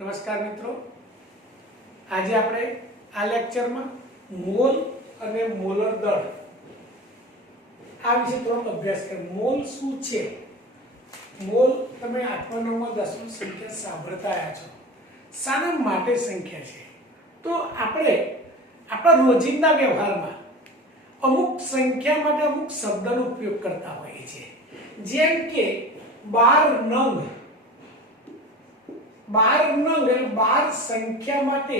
નમસ્કાર મિત્રો, આજે આપણે આ લેક્ચરમાં મોલ અને મોલર દળ આ વિશે થોડો અભ્યાસ કરીએ. મોલ શું છે? મોલ તમે 8મા 9મા 10મા સંખ્યા સાંભળતા આવ્યા છો. શાના માટે સંખ્યા છે? તો આપણે આપણા રોજિંદા વ્યવહારમાં અમુક સંખ્યા માટે અમુક શબ્દનો ઉપયોગ કરતા હોઈએ છીએ. જેમ કે 12 નંગ. 12 નંગ એટલે 12 સંખ્યા માટે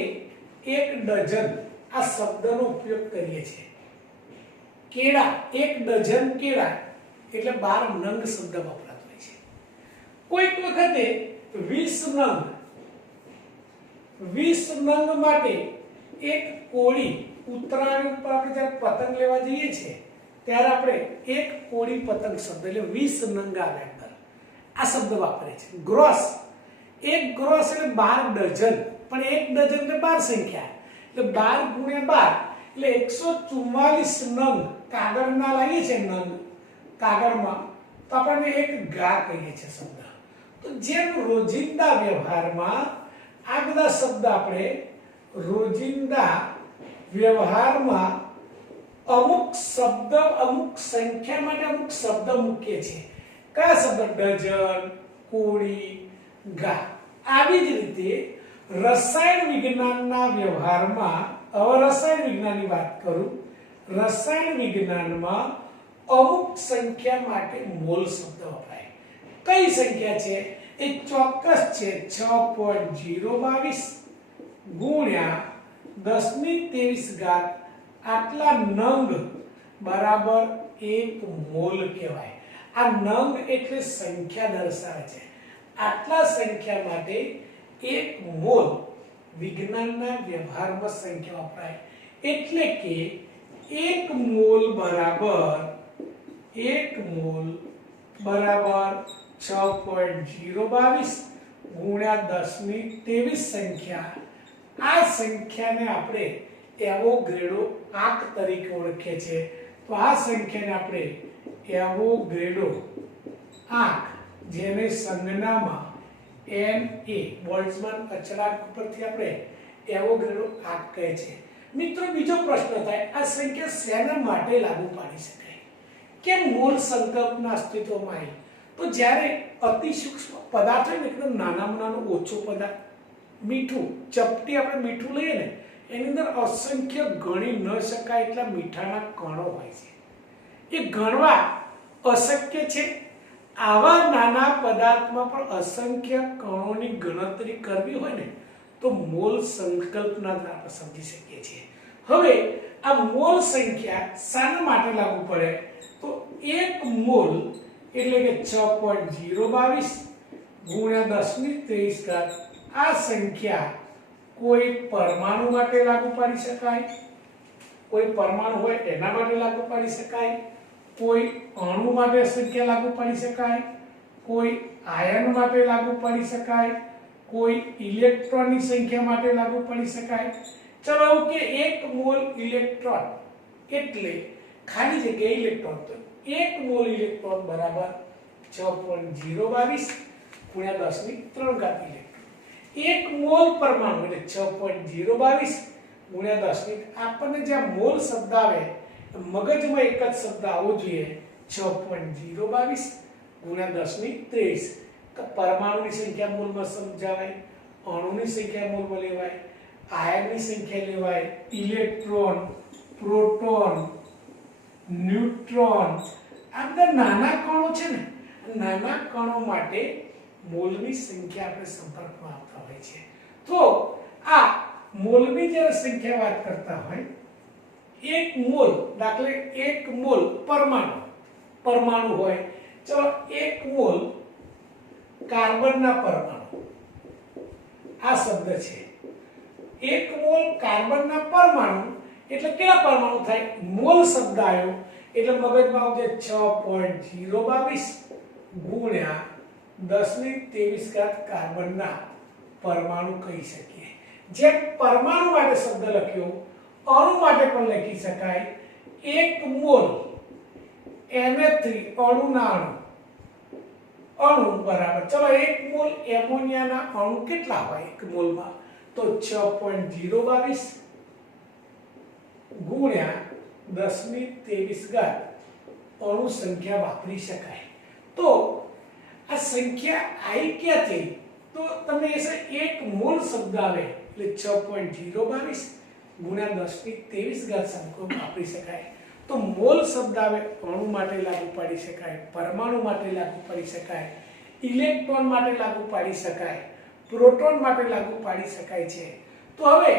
1 ડઝન આ શબ્દનો ઉપયોગ કરીએ છીએ. કેળા, 1 ડઝન કેળા એટલે 12 નંગ શબ્દ વપરાતો હોય છે. કોઈક વખતે 20 નંગ, 20 નંગ માટે એક કોળી, ઉત્તરાયણ ઉપર આપણે જ્યારે પતંગ લેવા જઈએ છીએ ત્યારે આપણે એક કોળી પતંગ શબ્દ એટલે 20 નંગ આવે અંદર આ શબ્દ વાપરે છે. ગ્રોસ, એક ગ્રોસ એટલે 12 ડઝન, પણ એક ડઝન એટલે 12 સંખ્યા એટલે 12 ગુણ્યા 12 એટલે 144 નંગ કાગળના લાવીએ છીએ. નંગ કાગળમાં તો આપણને એક ગા કહીએ છીએ શબ્દ. તો જેમ રોજિંદા વ્યવહારમાં આ બધા શબ્દ આપણે રોજિંદા વ્યવહારમાં અમુક શબ્દ અમુક સંખ્યા માટે અમુક શબ્દ મૂકીએ છીએ. કયા શબ્દ? ડઝન, કોળી, ગા. આવી જ રીતે રસાયણ વિજ્ઞાનના વ્યવહારમાં, હવે રસાયણ વિજ્ઞાનની વાત કરું, રસાયણ વિજ્ઞાનમાં અમુક સંખ્યા માટે મોલ શબ્દ વપરાય. કઈ સંખ્યા છે એ ચોક્કસ છે. 6.022 ગુણ્યા 1023 આટલા નંગ બરાબર 1 મોલ કહેવાય. આ નંગ એટલે સંખ્યા દર્શાવે છે. આટલા સંખ્યા માટે 1 મોલ વિજ્ઞાનના વ્યવહારમાં સંખ્યા વપરાય. એટલે કે 1 મોલ બરાબર 6.022 ગુણ્યા 1023 સંખ્યા. આ સંખ્યાને આપણે એવોગ્રેડો આંક તરીકે ઓળખીએ છીએ. તો આ સંખ્યાને આપણે એવોગ્રેડો આંક, જેને સંજ્ઞામાં Na બોલ્ટ્ઝમાન અચળાંક પરથી આપણે એવોગ્રેડો આંક કહે છે. મિત્રો, બીજો પ્રશ્ન થાય, આ સંખ્યા શેના માટે લાગુ પાડી શકાય? કેમ મોલ સંકલ્પના અસ્તિત્વમાં આવી? તો જ્યારે અતિ સૂક્ષ્મ પદાર્થ હોય ને, એકદમ નાનામાં નાનો ઓછો પદાર્થ, મીઠું, ચપટી આપણે મીઠું લઈએ ને, એની અંદર અસંખ્ય ગણી ન શકાય એટલા મીઠાના કણો હોય છે. એ ગણવા અશક્ય છે. આવા નાના પદાર્થમાં પણ અસંખ્ય કણોની ગણતરી કરવી હોય ને તો મોલ સંકલ્પના દ્વારા આપણે સમજી શકીએ છીએ. હવે આ મોલ સંખ્યા શાના માટે લાગુ પડે? તો 1 મોલ એટલે કે 6.022 ગુણ્યા 1023 આ સંખ્યા કોઈ પરમાણુ માટે લાગુ પાડી શકાય, કોઈ પરમાણુ હોય એના માટે લાગુ પાડી શકાય, કોઈ અણુ માટે સંખ્યા લાગુ પાડી શકાય, કોઈ આયન માટે લાગુ પાડી શકાય, કોઈ ઇલેક્ટ્રોનની સંખ્યા માટે લાગુ પાડી શકાય. ચલો કે 1 મોલ ઇલેક્ટ્રોન એટલે ખાલી જગ્યાએ ઇલેક્ટ્રોન, તો 1 મોલ ઇલેક્ટ્રોન બરાબર 6.022 ગુણ્યા 10³ ઇલેક્ટ્રોન. 1 મોલ પરમાણુ એટલે 6.022 ગુણ્યા 10. આપણને જ્યાં મોલ શબ્દ આવે મગજમાં એક જ શબ્દ આવવો જોઈએ, 6.022 ગુણ્યા 1023. પરમાણુની સંખ્યા મોલમાં સમજાવાય, અણુની સંખ્યા મોલમાં લેવાય, આયનની સંખ્યા લેવાય, ઇલેક્ટ્રોન, પ્રોટોન, ન્યુટ્રોન, આ બધા નાના કણો છે ને, નાના કણો માટે મોલની સંખ્યા આપણે સંપર્કમાં આવતા હોય છે. તો આ મોલની જ્યારે સંખ્યા વાત કરતા હોય, 1 મોલ, દાખલે 1 મોલ પરમાણુ હોય. ચલો 1 મોલ કાર્બનના પરમાણુ, આ શબ્દ છે. 1 મોલ કાર્બનના પરમાણુ એટલે કેટલા પરમાણુ થાય? મોલ શબ્દ આવ્યો એટલે મગજમાં આવશે 6.022 ગુણ્યા 1023 કાર્બનના પરમાણુ કહી શકીએ. જેમ પરમાણુ માટે શબ્દ લખ્યો, અણુ માટે પણ લખી શકાય. 1 મોલ Na3 અણુના અણુ, અણુ બરાબર, ચલો 1 મોલ એમોનિયાના અણુ કેટલા હોય 1 મોલમાં? તો 6.022 ગુણ્યા 1023 અણુ સંખ્યા વાપરી શકાય. તો આ સંખ્યા આવી ક્યાંથી? તો તમને એ 1 મોલ શબ્દ આવે એટલે 6.022 ગુણ્યા 1023 સંખ્યા વાપરી શકાય. તો મોલ શબ્દ આવે અણુ માટે લાગુ પાડી શકાય, પરમાણુ માટે લાગુ પાડી શકાય, ઇલેક્ટ્રોન માટે લાગુ પાડી શકાય, પ્રોટોન માટે લાગુ પાડી શકાય છે. તો હવે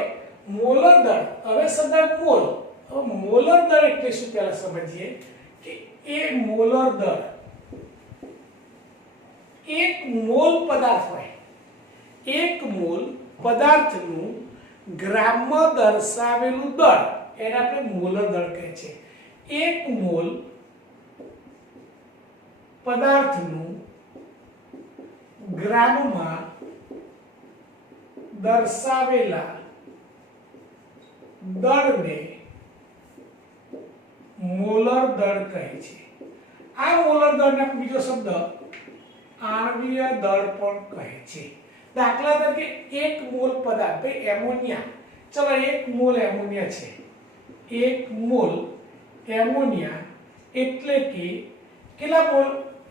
મોલર દળ, હવે શબ્દ મોલ, હવે મોલર દળ એટલે શું પહેલા સમજીએ કે એ મોલર દળ, 1 મોલ પદાર્થ હોય, 1 મોલ પદાર્થનું ગ્રામમાં દર્શાવેલું દળ એને આપણે મોલર દળ કહે છે. 1 મોલ પદાર્થનું ગ્રામમાં દર્શાવેલા દળને મોલર દળ કહે છે. આ મોલર દળને બીજો શબ્દ આણ્વીય દળ પણ કહે છે. દાખલા તરીકે 1 મોલ પદાર્થ, ભાઈ એમોનિયા, ચલો 1 મોલ એમોનિયા છે, 1 મોલ એમોનિયા એટલે કે કેટલા મોલ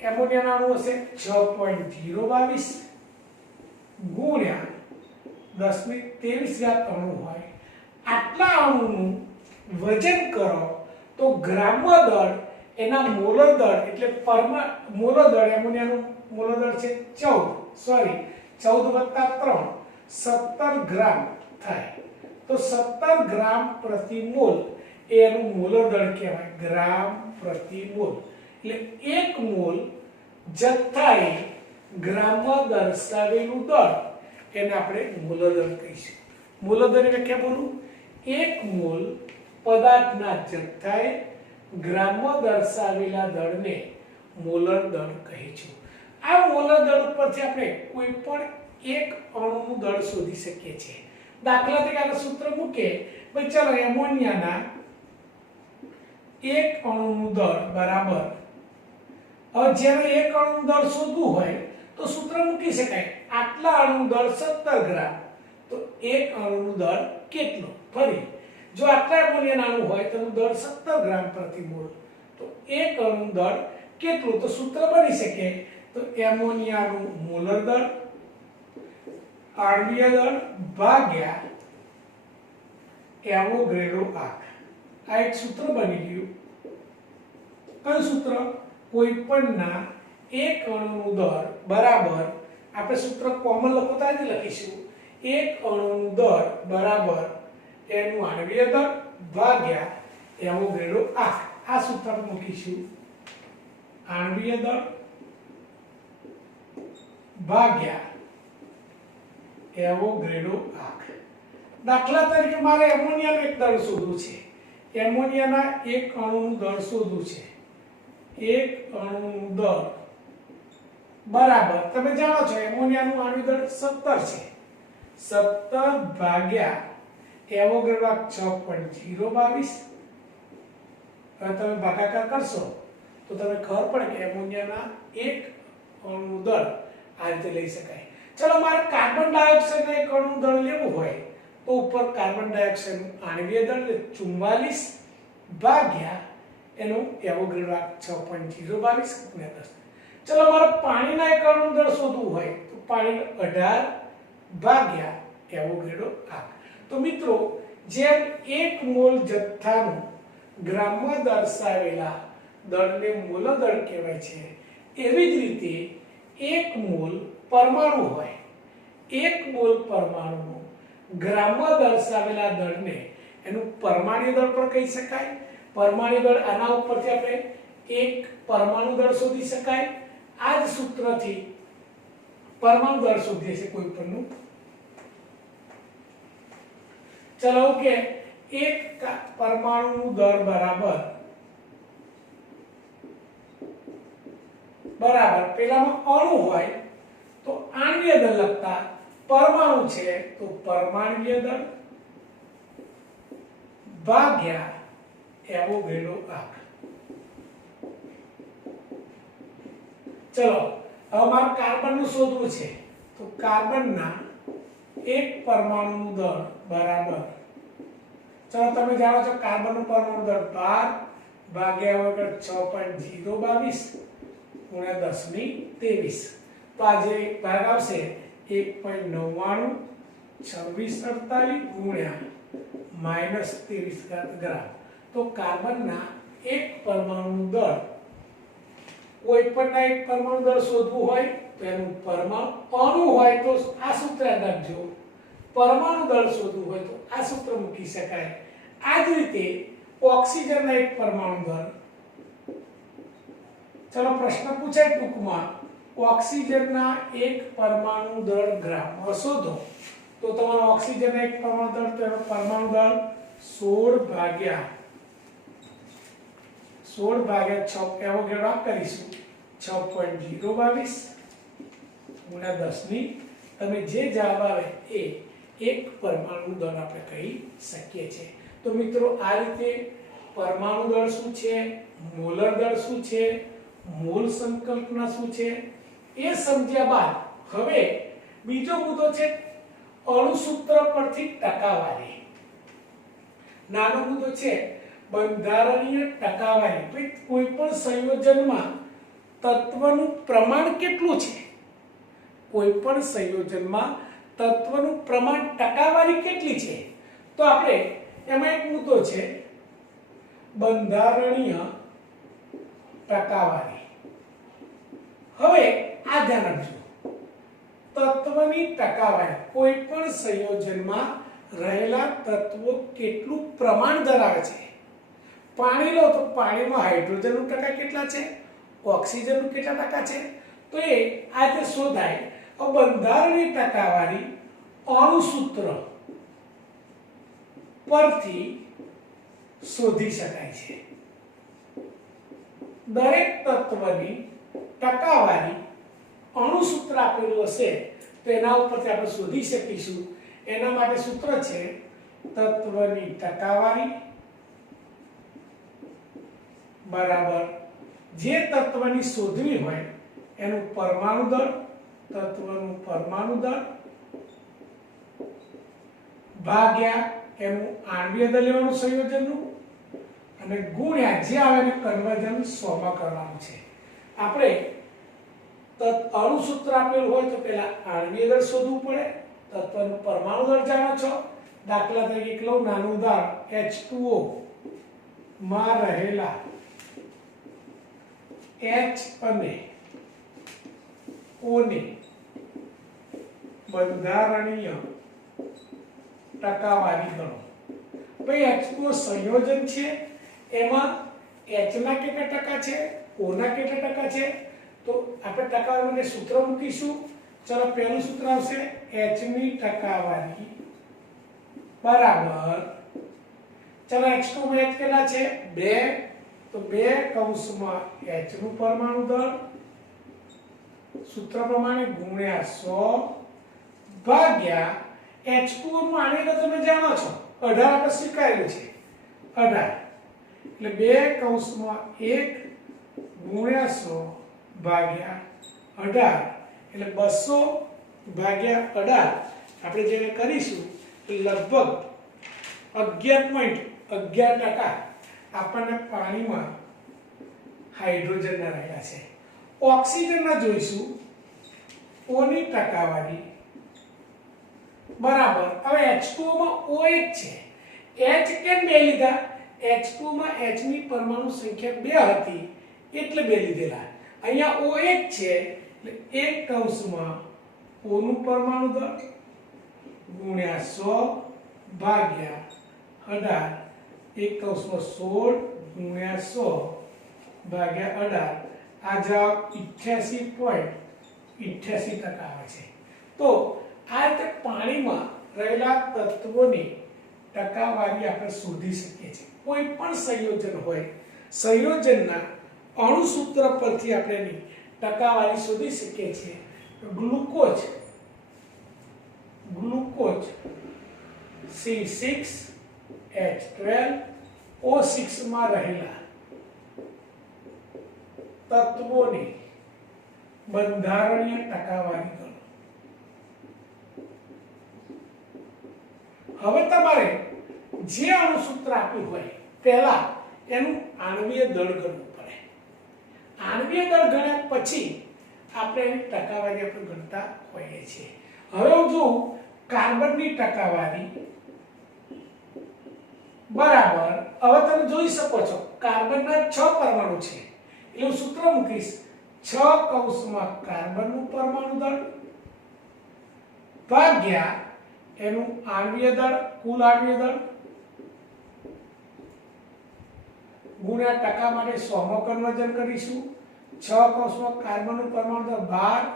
એમોનિયાના અણુ હશે? 6.022 ગુણ્યા 1023 અણુ હોય. આટલા અણુનું વજન કરો તો ગ્રામ્ય દળ એના મોલર દળ એટલે મોલર દળ, એમોનિયાનું મોલર દળ છે 14 + 3 17 ગ્રામ થાય. તો 17 ગ્રામ પ્રતિ મોલ એનું મોલર દળ કહેવાય, ગ્રામ પ્રતિ મોલ. એટલે 1 મોલ જથ્થાએ ગ્રામમાં દર્શાવેલું દળ એને આપણે મોલર દળ કહીશું. મોલર દળની વ્યાખ્યા બોલું, 1 મોલ પદાર્થના જથ્થાએ ગ્રામમાં દર્શાવેલા દળને મોલર દળ કહીશું. આ મોલર દળ ઉપરથી આપણે કોઈ પણ એક અણુનું દળ શોધી શકીએ છીએ. દાખલા તરીકે આપણે સૂત્ર મૂકીએ, ભાઈ ચલો એમોનિયાના 1 અણુનું દળ બરાબર, હવે જ્યારે 1 અણુનું દળ શોધવું હોય તો સૂત્ર મૂકી શકાય, આટલા અણુનું દળ 17 ગ્રામ, તો 1 અણુનું દળ કેટલું? ફરી જો આટલા એમોનિયાના અણુ હોય તો એનું દળ 17 ગ્રામ પ્રતિ મોલ, તો 1 અણુનું દળ કેટલું? તો સૂત્ર બની શકે, તો એમોનિયાનું મોલર દળ આણ્વીય દળ ભાગ્યા એવોગાડ્રો આંક. આ એક સૂત્ર બની ગયું. કયું સૂત્ર? કોઈપણના 1 અણુનું દળ બરાબર, આપણે સૂત્ર કોમન લખો તો આજે લખીશું, 1 અણુનું દળ બરાબર એનું આણ્વીય દળ ભાગ્યા એવોગાડ્રો આંક. આ સૂત્ર મૂકીશું, આણ્વીય દળ ભાગ્યા એવોગાડ્રો આંક. દાખલા તરીકે મારે એમોનિયાનું એક દળ શોધવું છે, એમોનિયાના 1 અણુનું દળ શોધવું છે. 1 અણુનું દળ બરાબર, તમે જાણો છો એમોનિયાનું આણ્વિક દળ 17 છે, 17 ભાગ્યા એવોગાડ્રો આંક 6.022. હવે તમે ભાગાકાર કરશો તો તમને ખબર પડે કે એમોનિયાના 1 અણુનું દળ આ રીતે લઈ શકાય. ચલો મારે કાર્બન ડાયોક્સાઇડના 1 અણુનું દળ લેવું હોય તો ઉપર કાર્બન ડાયોક્સાઇડનું આણ્વીય દળ 44 ભાગ્યા એનું એવોગાડ્રો આંક 6.022 ગુણ્યા 10. ચલો મારે પાણીના 1 અણુનું દળ શોધવું હોય તો પાણી 18 ભાગ્યા એવોગાડ્રો આંક. તો મિત્રો જેમ 1 મોલ જથ્થાનું ગ્રામમાં દર્શાવેલા દળને મોલર દળ કહેવાય છે, એવી જ રીતે 1 મોલ પરમાણુ હોય, 1 મોલ પરમાણુનું ગ્રામમાં દર્શાવેલા દળને એનું પરમાણ્વીય દળ પણ કહી શકાય. પરમાણ્વીય દળ આના ઉપરથી આપણે 1 પરમાણુ દળ શોધી શકાય. આ જ સૂત્રથી પરમાણુ દળ શોધીએ છીએ કોઈ પરનું. ચલો ઓકે, 1 પરમાણુનું દળ બરાબર પેલામાં અણુ હોય તો આણ્વીય દળ લખતા, પરમાણુ છે તો પરમાણ્વીય દળ ભાગ્યા એવોગાડ્રો આંક. ચલો હવે મારે કાર્બનનું શોધવું છે, તો કાર્બનના એક પરમાણુનું દળ બરાબર, ચલો તમે જાણો છો કાર્બનનું પરમાણુ દળ 12 ભાગ્યા વગર 6.022 ગુણ્યા 10 ની 23, તો આ જે ભાગ આવશે 1.99 2648 ગુણ્યા -23 ગ્રામ. તો કાર્બનના એક પરમાણુનું દળ, કોઈ પણ એક પરમાણુ દળ શોધવું હોય તો એનું પરમાણુ અણુ હોય તો આ સૂત્ર યાદ રાખજો, પરમાણુ દળ શોધવું હોય તો આ સૂત્ર મૂકી શકાય. આ જ રીતે ઓક્સિજનના એક પરમાણુ દળ, ચલો પ્રશ્ન પૂછાય ટૂંકમાં, ઓક્સિજનના એક પરમાણુ દળ ગ્રામમાં શોધો, તો તમારો ઓક્સિજનના એક પરમાણુ દળ, તો એનો પરમાણુ દળ 16 ભાગ્યા 6 એવોગાડ્રો કરીશું 6.022 ગુણ્યા 10 ની, તમે જે જવાબ આવે એ એક પરમાણુ દળ આપણે કહી શકીએ છીએ. તો મિત્રો આ રીતે પરમાણુ દળ શું છે, મોલર દળ શું છે, મોલ સંકલ્પના શું છે એ સમજ્યા બાદ હવે બીજો મુદ્દો છે અણુસૂત્ર પરથી ટકાવારી. નાનો મુદ્દો છે બંધારણીય ટકાવારી. કોઈ પણ સંયોજનમાં તત્વનું પ્રમાણ કેટલું છે, કોઈ પણ સંયોજનમાં તત્વનું પ્રમાણ ટકાવારી કેટલી છે, તો આપણે એમાં એક મુદ્દો છે બંધારણીય ટકાવારી. હવે આ ધ્યાન રાખજો, તત્વની ટકાવારી, કોઈ પણ સંયોજનમાં રહેલા તત્વો કેટલું પ્રમાણ ધરાવે છે. પાણી લો તો પાણીમાં હાઇડ્રોજનનું ટકા કેટલા છે, ઓક્સિજનનું કેટલા ટકા છે, તો એ આ રીતે શોધાય. બંધારણીય ટકાવારી અણુસૂત્ર પરથી શોધી શકાય છે. દરેક તત્વની ટકાવારી અણુસૂત્ર આપેલું હશે તો એના ઉપરથી આપણે શોધી શકીશું. એના માટે સૂત્ર છે તત્વની ટકાવારી બરાબર જે તત્વની શોધવી હોય એનું પરમાણુ દળ, તત્વનું પરમાણુ દળ ભાગ્યા એનું આણ્વીય દળ લેવાનું સંયોજનનું, અને ગુણ્યા જે આવે એને કન્વર્ઝન 100 માં કરવાનું છે. આપણે અણુસૂત્ર આપેલું હોય તો પહેલા આણ્વીય દળ શોધવું પડે, તત્વનું પરમાણુ દળ જાણો છો. દાખલા તરીકે એક લઉં નાનું ઉદાહરણ, H2O માં રહેલા H અને O ને બંધારણીય ટકાવારી ગણો. ભાઈ H2O સંયોજન છે, એમાં H ના કેટલા ટકા છે, O ના કેટલા ટકા છે, તો આપણે ટકાવારી માટે સૂત્ર મૂકીશું. ચલો પહેલું સૂત્ર આવશે H ની ટકાવારી બરાબર, ચલો H2 માં H કેટલા છે 2, તો 2 કૌંસમાં H નું પરમાણુ દળ સૂત્ર પ્રમાણે ગુણ્યા 100 ભાગ્યા H2O નું આને તો તમે જાણો છો 18 આપણે સ્વીકારેલું છે 18, એટલે 2 કૌંસમાં 1 ગુણ્યા 100 ભાગ્યા 18, એટલે 200 ભાગ્યા 18 આપણે જે કરીશું તો લગભગ 11.11% આપણને પાણીમાં હાઇડ્રોજનના રહેલા છે. ઓક્સિજનના જોઈશું, O ની ટકાવારી બરાબર, હવે H2O માં O એક છે, H કેમ 2 લીધા, H2O માં H ની પરમાણુ સંખ્યા 2 હતી એટલે 2 લીધેલા. અહીંયા O એક છે એટલે 1 કૌંસમાં O નું પરમાણુ દળ ગુણ્યા 100 ભાગ્યા 18, 1 કૌંસમાં 16 ગુણ્યા 100 ભાગ્યા 18, આ જવાબ 88.88% આવે છે. તો આ રીતે પાણીમાં રહેલા તત્વોની ટકાવારી આપણે શોધી શકીએ છીએ. કોઈ પણ સંયોજન હોય, સંયોજનના અણુસૂત્ર પરથી આપણે એની ટકાવારી શોધી શકીએ છીએ. ગ્લુકોઝ C6H12O6 માં રહેલા તત્વોની બંધારણીય ટકાવારી ગણો. હવે તમારે જે અણુસૂત્ર આપ્યું હોય પહેલા એનું આણ્વીય દળ ગણવું પડે. આણ્વીય દળ ગણ્યા પછી આપણે એની ટકાવારી આપણે ગણતા હોઈએ છીએ. હવે હું જોઉં કાર્બનની ટકાવારી બરાબર, હવે તમે જોઈ શકો છો કાર્બનના 6 પરમાણુ છે એટલે હું સૂત્ર મૂકીશ 6 કૌંસમાં કાર્બનનું પરમાણુ દળ ભાગ્યા એનું આણ્વીય દળ, કુલ આણ્વીય દળ ગુણ્યા ટકા માટે 100 માં કન્વર્ઝન કરીશું. 6 કૌંસમાં કાર્બનનું પરમાણુ દળ 12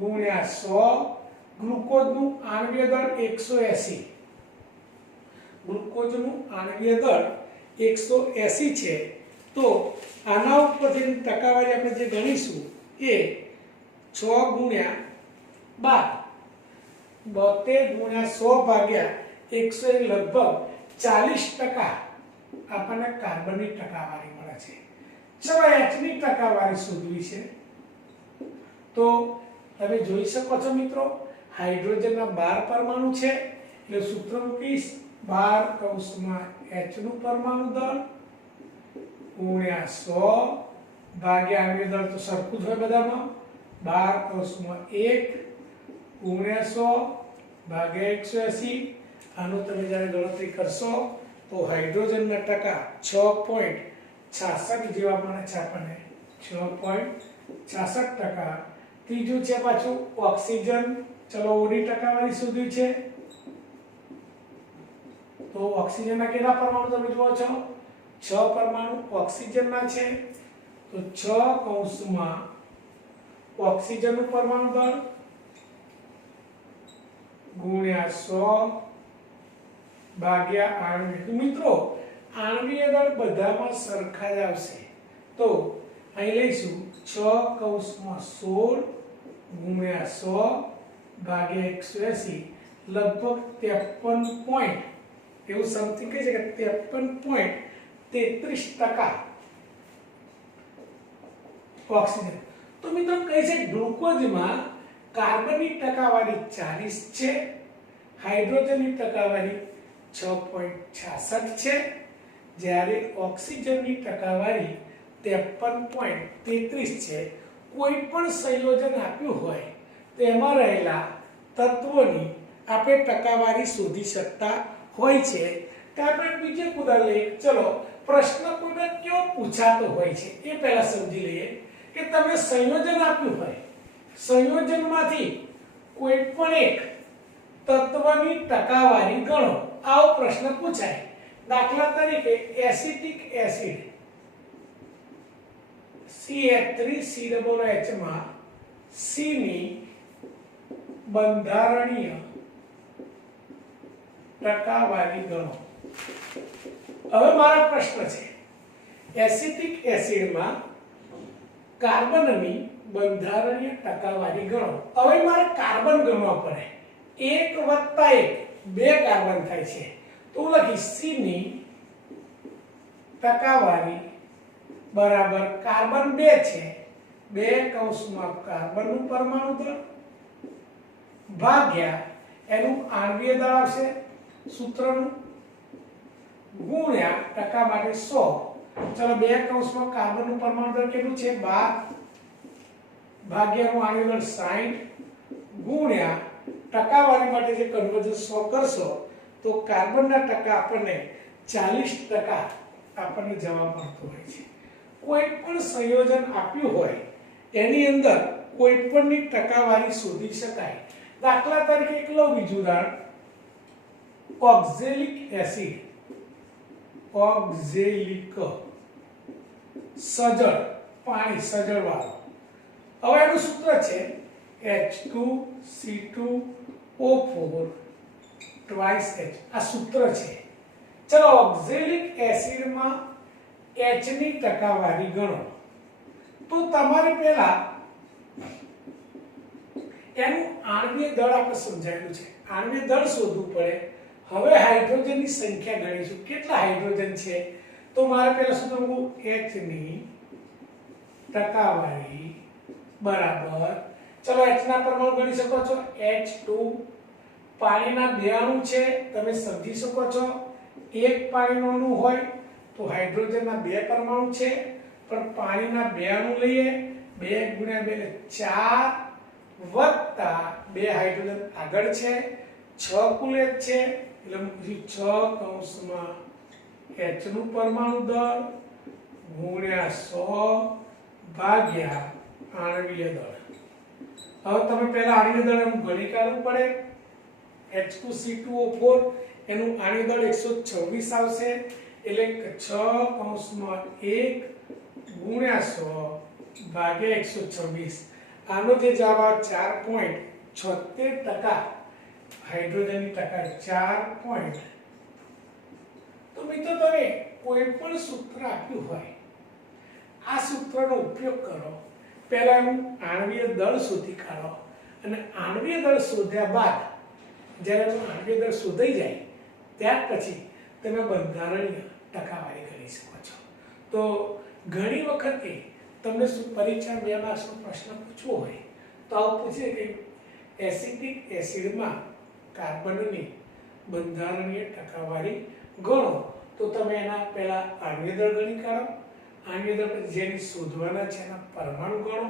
ગુણ્યા 100. ગ્લુકોઝનું આણ્વીય દળ 180. ગ્લુકોઝનું આણ્વીય દળ 180 છે. તો આના ઉપરથી ટકાવારી આપણે જે ગણીશું એ 6 ગુણ્યા 12 72 ગુણ્યા 100 ભાગ્યા 100 લગભગ 40% આપણને કાર્બનની ટકાવારી મળે છે. ચલો H ની ટકાવારી શોધવી છે. તો તમે જોઈ શકો છો મિત્રો હાઇડ્રોજનના 12 પરમાણુ છે એટલે સૂત્ર મૂકીશ 12 કૌંસમાં H નું પરમાણુ દળ ગુણ્યા 100 ભાગ્યા આણ્વીય દળ તો સરખું જ હોય બધામાં 12 કૌંસમાં 1 ગુણ્યા 100 ભાગ્યા 180. આનો તમે જ્યારે ગણતરી કરશો તો હાઇડ્રોજનના ટકા 6.66 જેવા મળે છે આપણને 6.66%. ત્રીજું છે પાછું ઓક્સિજન. ચલો ઓની ટકાવારી શોધવી છે તો ઓક્સિજનના કેટલા પરમાણુ તમે જુઓ છો 6 પરમાણુ ઓક્સિજનના છે તો 6 કૌંસમાં ઓક્સિજનનું પરમાણુ દળ ગુણ્યા 100 ભાગ્યા આણ્વીય. મિત્રો આણ્વીય દળ બધામાં સરખા જ આવશે તો અહીં લઈશું 6 કૌંસમાં 16 ગુણ્યા 100 ભાગ્યા 180 લગભગ 53 પોઈન્ટ એવું સમથિંગ કહે છે કે 53.33% ઓક્સિજન. તો મિત્રો કહે છે ગ્લુકોઝમાં કાર્બનની ટકાવારી 40 છે, હાઇડ્રોજનની ટકાવારી 6.66 છે, જ્યારે ઓક્સિજનની ટકાવારી 53.33 છે. કોઈ પણ સંયોજન આપ્યું હોય તો એમાં રહેલા તત્વોની આપણે ટકાવારી શોધી શકતા હોય છે. તો આપણે બીજે ઉદાહરણ લઈએ. ચલો પ્રશ્ન કોઈને કેવો પૂછાતો હોય છે એ પહેલા સમજી લઈએ કે તમે સંયોજન આપ્યું હોય, સંયોજનમાંથી કોઈ પણ એક તત્વની ટકાવારી ગણો આવો પ્રશ્ન પૂછાય. દાખલા તરીકે એસિટિક એસિડ CH3COOH માં C ની બંધારણીય ટકાવારી ગણો. હવે મારો પ્રશ્ન છે એસિટિક એસિડમાં કાર્બનની બંધારણીય ટકાવારી ગણો. હવે મારે કાર્બન ગણવા પડે. 1 + 1 2 કાર્બન થાય છે તો લખી C ની ટકાવારી બરાબર કાર્બન 2 છે 2 કૌંસમાં કાર્બનનું પરમાણુ દળ ભાગ્યા એનું આણ્વીય દળ આવશે સૂત્રનું ગુણ્યા ટકા માટે 100. ચલો 2 કૌંસમાં કાર્બનનું પરમાણુ દળ કેટલું છે 12 ભાગ્યા એનું આણ્વીય દળ 60 ગુણ્યા ટકાવારી માટે જે કન્વર્ઝન 100 કરશો તો કાર્બનના ટકા આપણને 40% આપણને જવાબ મળતો હોય છે. કોઈ પણ સંયોજન આપ્યું હોય એની અંદર કોઈ પણની ટકાવારી શોધી શકાય. દાખલા તરીકે એક લઉં બીજું ઉદાહરણ ઓક્ઝેલિક એસિડ, ઓક્ઝેલિક સજળ પાણી સજળ વાળું. હવે એનું સૂત્ર છે H2C2O4 twice H. આ સૂત્ર છે. ચલો ઓક્ઝેલિક એસિડમાં H ની ટકાવારી ગણો. તો તમારે પહેલા એનું આણ્વીય દળ આપણે સમજાયેલું છે. આણ્વીય દળ શોધવું પડે. હવે હાઇડ્રોજનની સંખ્યા ગણીશું. કેટલા હાઇડ્રોજન છે તો મારે પહેલા શું કરવું H ની ટકાવારી બરાબર, ચલો H ના પરમાણુ ગણી શકો છો, H2 પાણીના બે અણુ છે, તમે સમજી શકો છો એક પાણીનો અણુ હોય તો હાઇડ્રોજનના બે પરમાણુ છે, પણ પાણીના બે અણુ લઈએ 2 × 2 4 વત્તા બે હાઇડ્રોજન આગળ છે 6 કુલ H છે એટલે મૂકીશું 6 કૌંસમાં H નું પરમાણુ દળ ગુણ્યા 100 ભાગ્યા આણ્વીય દળ. હવે તમે પહેલા આણ્વીય દળ એનું ગણી કાઢવું પડે. H2C2O4 એનું આણ્વીય દળ 126 આવશે એટલે 6 કૌંસમાં 1 ગુણ્યા 100 ભાગ્યા 126. આનો જે જવાબ આવે 4.76% હાઇડ્રોજનની ટકા 4. તો મિત્રો તમે કોઈ પણ સૂત્ર આપ્યું હોય આ સૂત્રનો ઉપયોગ કરો. પહેલા એનું આણ્વીય દળ શોધી કાઢો અને આણ્વીય દળ શોધ્યા બાદ જ્યારે એનું આણ્વીય દળ શોધાઈ જાય ત્યાર પછી તમે બંધારણીય ટકાવારી કરી શકો છો. તો ઘણી વખતે તમને પરીક્ષા 2 માર્ક્સનો પ્રશ્ન પૂછવો હોય તો આવું પૂછે કે એસિટિક એસિડમાં કાર્બનની બંધારણીય ટકાવારી ગણો. તો તમે એના પહેલા આણ્વીય દળ ગણી કાઢો. આણ્વીય દળ જેની શોધવાના છે એના પરમાણુ ગણો,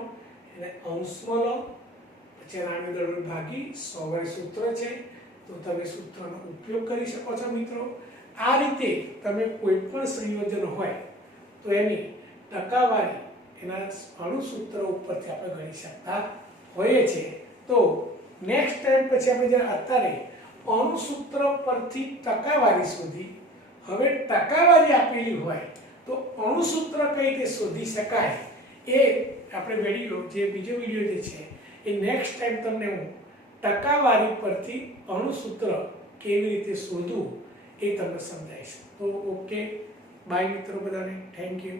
એને અંશમાં લો, પછી આણ્વીય દળ ભાગી 100 વાળી સૂત્ર છે તો તમે સૂત્રનો ઉપયોગ કરી શકો છો મિત્રો. આ રીતે તમે કોઈ પણ સંયોજન હોય તો એની ટકાવારી એના અણુ સૂત્ર ઉપરથી આપણે ગણી શકતા હોઈએ છીએ. તો નેક્સ્ટ ટાઈમ પછી આપણે જ્યારે અત્યારે અણુ સૂત્ર પરથી ટકાવારી શોધી, હવે ટકાવારી આપેલી હોય તો અણુ સૂત્ર કઈ રીતે શોધી શકાય એ આપણે વિડિયો જે બીજો વિડિયો જે છે એ નેક્સ્ટ ટાઈમ તમને હું ટકાવારી પરથી અણુ સૂત્ર કેવી રીતે શોધવું એ તમને સમજાવીશ. તો ઓકે, બાય મિત્રો બધાને, થેન્ક યુ.